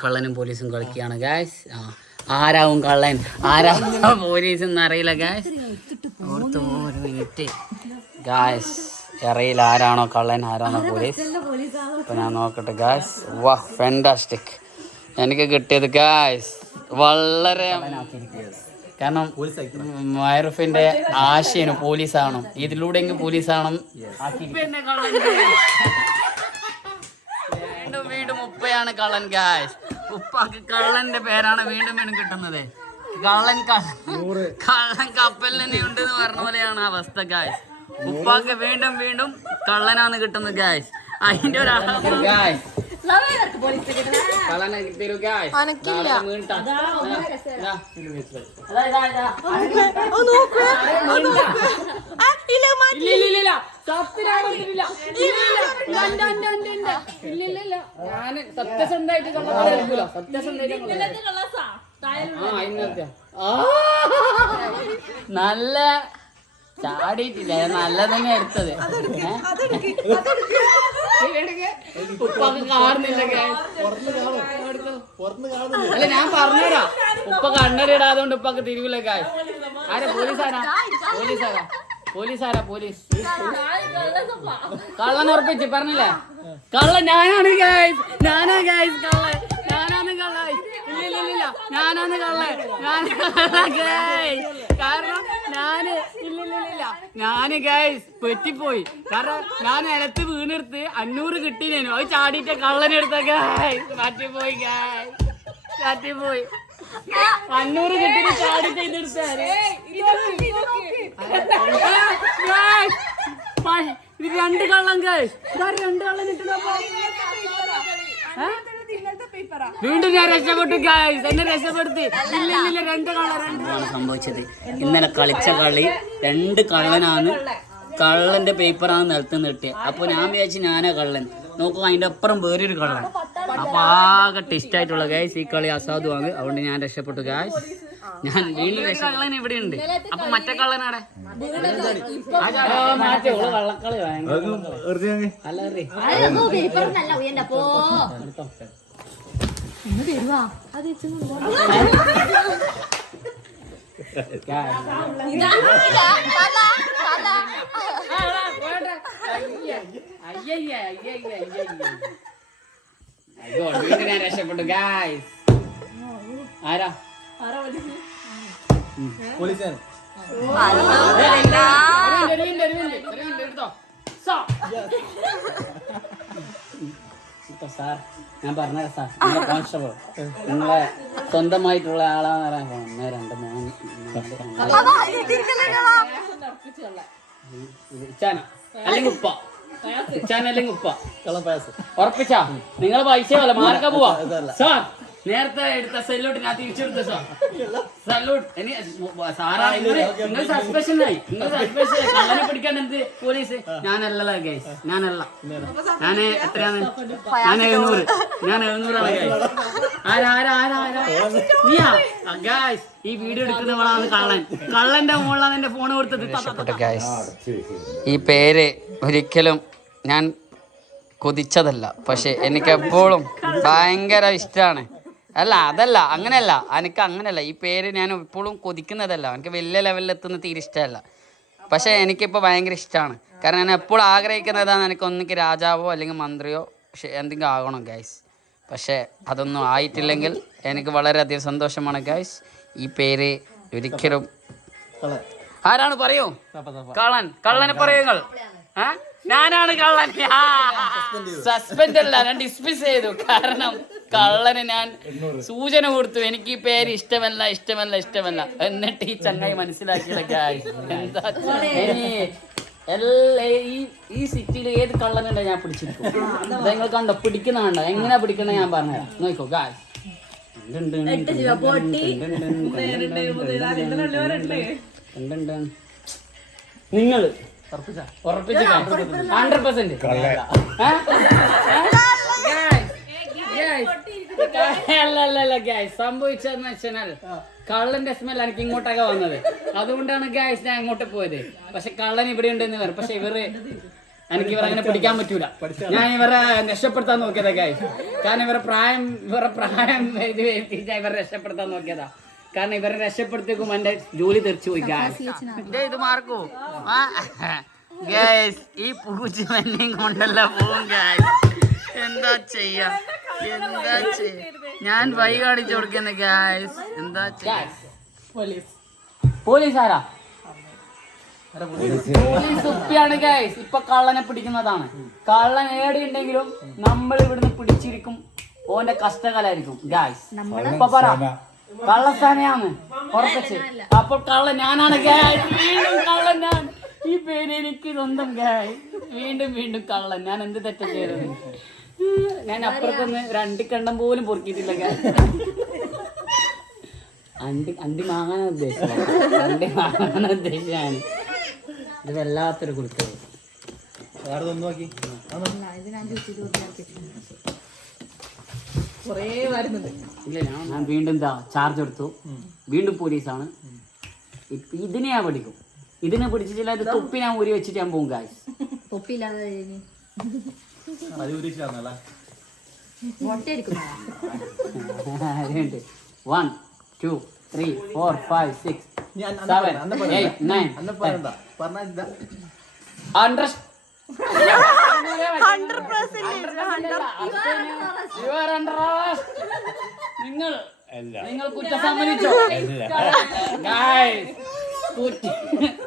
കള്ളനും പോലീസും കളിക്കുകയാണ് ഗായ്സ് ആ ആരാവും കള്ളൻ? ആരാവും പോലീസ് അറിയില്ല ഗായ്സ് ഓർത്ത് ഒരു മിനിറ്റ് ഗായ്സ് അറിയില്ല ആരാണോ കള്ളൻ ആരാണോ പോലീസ്. ഞാൻ നോക്കട്ടെ ഗായ്സ് വാ ഫെൻഡാസ്റ്റിക് എനിക്ക് കിട്ടിയത് ഗായ്സ് വളരെ കാരണം മൈറുഫിന്റെ ആശയാണ് പോലീസ് ആവണം ഇതിലൂടെ പോലീസ് ആവണം പിന്നെ കള്ളൻ വീണ്ടും ഉപ്പയാണ് കള്ളൻ ഗായ്സ് ഉപ്പാക്ക് കള്ളന്റെ പേരാണ് വീണ്ടും വീണ്ടും കിട്ടുന്നത്. കള്ളൻ കള്ളൻ കപ്പലിൽ തന്നെ ഉണ്ട് എന്ന് പറഞ്ഞ പോലെയാണ് അവസ്ഥ ഗായ്സ് ഉപ്പാക്ക് വീണ്ടും വീണ്ടും കള്ളനാണ് കിട്ടുന്നത് ഗായ്സ് അതിന്റെ ഒരാളാണ് ഗായ്സ് അനക്കില്ല. നല്ല ചാടിയിട്ടില്ല? നല്ല തന്നെ എടുത്തത് അല്ല ഞാൻ പറഞ്ഞുതരാം ഉപ്പ കണ്ണരിടാതുകൊണ്ട് ഉപ്പൊക്കെ തിരിവില്ല കായ് ആരാ പോലീസാരാ? പോലീസാരാ? പോലീസാരാ പോലീസ്. കള്ളൻ ഉറപ്പിച്ച് പറഞ്ഞില്ലേ? കള്ള ഞാനാണ് ഗായ്സ് ഞാനാ ഗായ്സ് കള്ളൻ. ഞാനാണ് കള്ളൻ. ഇല്ലില്ലില്ല ഇല്ല ഇല്ല, ഇല്ല. ഞാനാണ് കള്ളൻ. ഞാൻ ഗായ്സ് കാരണം ഞാൻ ഇല്ലില്ലില്ല ഇല്ല ഇല്ല, ഇല്ല. ഞാൻ ഗായ്സ് പെറ്റിപ്പോയി. കാരണം ഞാൻ നിലത്ത് വീണെടുത്ത് അഞ്ഞൂറ് കിട്ടിനേനു അത് ചാടിയിട്ട് കള്ളനെടുത്ത ഗായ് മാറ്റിപ്പോയി ഗായ്സ് മാറ്റിപ്പോയി. അഞ്ഞൂറ് ഇത് രണ്ട് കള്ളം രണ്ട് കള്ളം കിട്ടുന്നപ്പോ വീണ്ടും ഞാൻ രക്ഷപ്പെട്ടു എന്നെ രക്ഷപ്പെടുത്തി. ഇല്ല ഇല്ല രണ്ട് കള്ളം രണ്ട് സംഭവിച്ചത്. ഇന്നലെ കളിച്ച കളി രണ്ട് കള്ളനാണ് കള്ളന്റെ പേപ്പറാണ് നിലത്ത് കിട്ടിയത്. അപ്പൊ ഞാൻ വിചാരിച്ചു ഞാനാ കള്ളൻ. നോക്കുക അതിന്റെ അപ്പുറം വേറൊരു കള്ളൻ അപ്പൊ ആകെ ടിസ്റ്റ് ആയിട്ടുള്ള ഗൈസ് ഈ കളി അസാധു ആണ്. അതുകൊണ്ട് ഞാൻ രക്ഷപ്പെട്ടു ഗൈസ് ഞാൻ വീണ്ടും രക്ഷക്കള്ളൻ ഇവിടെ ഉണ്ട്. അപ്പൊ മറ്റേ കള്ളനാടെ വള്ളക്കളി അയ്യ അയ്യ അയ്യ അയ്യ അയ്യ രക്ഷപ്പെട്ടു ഗായ്സ് ആരാ? പോലീസുകാരൻ. സാർ ഞാൻ പറഞ്ഞ സാർ. നിങ്ങളെ കോൺസ്റ്റബിൾ നിങ്ങളെ സ്വന്തമായിട്ടുള്ള ആളാന്ന് പറയാൻ ഒന്ന് രണ്ട് മൂന്ന് ഇച്ചാന. അല്ലെങ്കിൽ ഉപ്പ. അല്ലെങ്കിൽ ഉപ്പ കള്ളം പാസ് ഉറപ്പിച്ചാ? നിങ്ങൾ പൈസ പോലെ മാർക്ക പോവാ. സാർ നേരത്തെ എടുത്ത സെല്യൂട്ടിന് തിരിച്ചെടുത്ത സാർ സല്യൂട്ട് ഇനി സാറാ നിങ്ങൾ സസ്പെൻഷൻ ആയി. നിങ്ങൾ സസ്പെൻഷൻ കള്ളനെ പിടിക്കാൻ എന്ത് പോലീസ്? ഞാനല്ല. ഗൈസ് ഞാനല്ല ഞാൻ എത്രയാണ്? ഞാൻ എഴുന്നൂറ്. ഞാൻ എഴുന്നൂറാണ് ഗൈസ് ആരാ ആരാ ആരാ ആരാ? നീയാ? ഗൈസ് ഈ വീഡിയോ എടുക്കുന്നവളാണ് കള്ളൻ. കള്ളന്റെ മുകളിലാണ് എന്റെ ഫോൺ കൊടുത്തത്. ഗൈസ് ഈ പേര് ഒരിക്കലും ഞാൻ കൊതിച്ചതല്ല. പക്ഷെ എനിക്ക് എപ്പോഴും ഭയങ്കര ഇഷ്ടമാണ് അല്ല അതല്ല അങ്ങനെയല്ല. എനിക്ക് അങ്ങനെയല്ല. ഈ പേര് ഞാൻ എപ്പോഴും കൊതിക്കുന്നതല്ല. എനിക്ക് വലിയ ലെവലിൽ എത്തുന്ന തീരെ ഇഷ്ടമല്ല. പക്ഷെ എനിക്കിപ്പോൾ ഭയങ്കര ഇഷ്ടമാണ് കാരണം ഞാൻ എപ്പോഴും ആഗ്രഹിക്കുന്നതാണ് എനിക്ക് ഒന്നിക്ക് രാജാവോ അല്ലെങ്കിൽ മന്ത്രിയോ പക്ഷെ എന്തെങ്കിലും ആകണം ഗൈസ് പക്ഷേ അതൊന്നും ആയിട്ടില്ലെങ്കിൽ എനിക്ക് വളരെയധികം സന്തോഷമാണ് ഗൈസ് ഈ പേര് ഒരിക്കലും ആരാണ് പറയൂ? കള്ളൻ. കള്ളനെ പറയുങ്ങൾ ഞാനാണ് കള്ളൻ. സസ്പെൻഡ് അല്ല ഞാൻ ഡിസ്മിസ് ചെയ്തു. കാരണം കള്ളന് ഞാൻ സൂചന കൊടുത്തു. എനിക്ക് ഈ പേര് ഇഷ്ടമല്ല ഇഷ്ടമല്ല ഇഷ്ടമല്ല. എന്നിട്ട് ഈ ചങ്ങായി മനസ്സിലാക്കിയതൊക്കെ. എന്താ എല്ലാ ഈ ഈ സിറ്റിയിൽ ഏത് കള്ളനുണ്ടോ ഞാൻ പിടിച്ചിരിക്കും? നിങ്ങൾ കണ്ടോ? പിടിക്കുന്ന കണ്ടോ എങ്ങനെ പിടിക്കണ ഞാൻ പറഞ്ഞുതരാം. നോക്കോ ഗാ നിങ്ങൾ ഹൺഡ്രഡ് പെർസെന്റ് സംഭവിച്ചതെന്ന് വെച്ചാൽ കള്ളന്റെ സ്മെൽ എനിക്ക് ഇങ്ങോട്ടൊക്കെ വന്നത്. അതുകൊണ്ടാണ് ഗായ്സ് ഞാൻ അങ്ങോട്ട് പോയത്. പക്ഷെ കള്ളൻ ഇവിടെ ഉണ്ടെന്ന് പറയും പക്ഷെ ഇവർ എനിക്ക് ഇവരെ അങ്ങനെ പിടിക്കാൻ പറ്റൂല. ഞാൻ ഇവരെ രക്ഷപ്പെടുത്താൻ നോക്കിയതാ ഗൈസ് കാരണം ഇവരെ പ്രായം ഇവരെ പ്രായം ഇത് ഇവരെ രക്ഷപ്പെടുത്താൻ നോക്കിയതാ. കാരണം ഇവരെ രക്ഷപ്പെടുത്തേക്കും എന്റെ ജോലി തെറിച്ചു പോയി ഇത് മാർക്കോ. ഗൈസ് ഈ പൂച്ച എന്നെയും കൊണ്ടല്ല ഗൈസ് എന്താ ചെയ്യാ? എന്താ ചെയ്യാ? ഞാൻ വൈ കാണിച്ചു കൊടുക്കുന്ന ഗൈസ് എന്താ ചെയ്യാ? പോലീസ് പോലീസ് ആരാ? പോലീസ്. ഉപ്പിയാണ് ഗൈസ് ഇപ്പൊ കള്ളനെ പിടിക്കുന്നതാണ്. കള്ളൻ ഏടിയുണ്ടെങ്കിലും നമ്മൾ ഇവിടുന്ന് പിടിച്ചിരിക്കും. ഓന്റെ കഷ്ടകാലായിരിക്കും ഗായ്സ് ഇപ്പൊ പറ. കള്ളസ്ഥാനെയാണ്. ഉറപ്പിച്ച്. അപ്പോൾ കള്ള ഞാനാണ് ഗായ് വീണ്ടും കള്ളൻ ഞാൻ. ഈ പേര് എനിക്ക് സ്വന്തം ഗായ് വീണ്ടും വീണ്ടും കള്ളൻ. ഞാൻ എന്ത് തെറ്റ ചെയ്തത്? ഞാൻ അപ്പുറത്തൊന്ന് രണ്ട് കണ്ടം പോലും പൊറുക്കിയിട്ടില്ല ഗായ് അണ്ടി അണ്ടി മാങ്ങാൻ ഉദ്ദേശിച്ചത്. അണ്ടി മാങ്ങാൻ ഉദ്ദേശിച്ചാണ് ഇത് വല്ലാത്തൊരു കുളിക്കൽ വേറെ നോക്കി. കൊറേ വരുന്നുണ്ട്. ഇല്ല ഞാൻ വീണ്ടും എന്താ ചാർജ് എടുത്തു. വീണ്ടും പോലീസാണ്. ഇപ്പൊ ഇതിനെ ഞാൻ പഠിക്കും ഇതിനെ പിടിച്ചിട്ടില്ല ഇത് തൊപ്പി ഞാൻ ഊരി വെച്ചിട്ട് ഞാൻ പോകും അത് ഉണ്ട് എടുക്കുന്നതാ അതുകൊണ്ട് one two three four five six seven eight nine അന്ന ഇതാ അണ്ടർ നിങ്ങൾ നിങ്ങൾ കുറ്റം സമ്മതിച്ചോ Guys,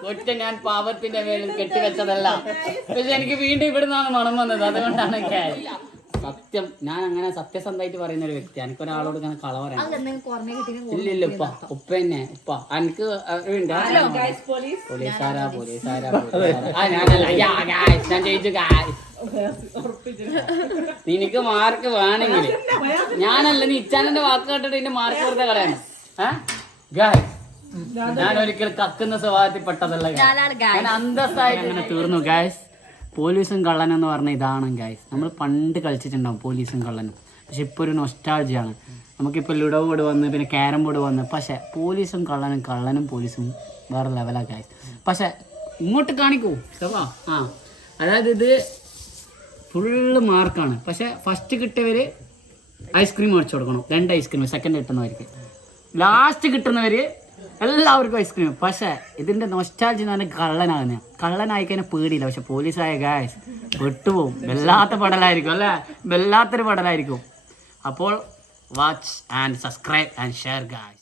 കുറ്റ- ഞാൻ പാപത്തിന്റെ മേലിൽ കെട്ടിവെച്ചതല്ല. പക്ഷെ എനിക്ക് വീണ്ടും ഇവിടുന്നാണ് മണം വന്നത്. അതുകൊണ്ടാണ് guys. സത്യം ഞാൻ അങ്ങനെ സത്യസന്ധമായിട്ട് പറയുന്ന ഒരു വ്യക്തി എനിക്ക് ഒരാളോട് ഇങ്ങനെ കള പറയാം ഇല്ല ഇല്ല ഉപ്പ ഉപ്പ തന്നെ ഉപ്പ. എനിക്ക് പോലീസാരാ ഞാൻ നിനക്ക് മാർക്ക് വേണമെങ്കിൽ. ഞാനല്ല നീ ഇച്ചാനന്റെ വാക്ക് കേട്ടിട്ട് എന്റെ മാർക്ക് വെറുതെ കളയാണ് ഗായ് ഞാൻ ഒരിക്കൽ കക്കുന്ന സ്വഭാവത്തിൽ പെട്ടതല്ല. ഞാൻ അന്തസ്സായിട്ട് അങ്ങനെ തീർന്നു ഗായ്സ് പോലീസും കള്ളനും എന്ന് പറഞ്ഞ ഇതാണ് ഗായ്സ് നമ്മൾ പണ്ട് കളിച്ചിട്ടുണ്ടാവും പോലീസും കള്ളനും. പക്ഷെ ഇപ്പൊ ഒരു നൊസ്റ്റാൾജിയാണ് നമുക്കിപ്പോൾ ലുഡോ ബോർഡ് വന്ന് പിന്നെ ക്യാരം ബോർഡ് വന്ന്. പക്ഷെ പോലീസും കള്ളനും കള്ളനും പോലീസും വേറെ ലെവലാ ഗായ്സ് പക്ഷെ ഇങ്ങോട്ട് കാണിക്കൂ. സവാ ആ. അതായത് ഇത് ഫുള്ള് മാർക്കാണ് പക്ഷെ ഫസ്റ്റ് കിട്ടിയവര് ഐസ്ക്രീം മേടിച്ചു കൊടുക്കണം. രണ്ട് ഐസ്ക്രീം സെക്കൻഡ് കിട്ടുന്നവർക്ക്. ലാസ്റ്റ് കിട്ടുന്നവര് എല്ലാവർക്കും ഐസ്ക്രീം പക്ഷേ ഇതിന്റെ നൊസ്റ്റാൾജി എന്ന് പറഞ്ഞാൽ കള്ളനാകുന്ന കള്ളനായി കഴിഞ്ഞാൽ പേടിയില്ല. പക്ഷെ പോലീസായ ഗായസ് വിട്ടുപോകും വല്ലാത്ത പടലായിരിക്കും അല്ലേ? വല്ലാത്തൊരു പടലായിരിക്കും. അപ്പോൾ watch and subscribe and share guys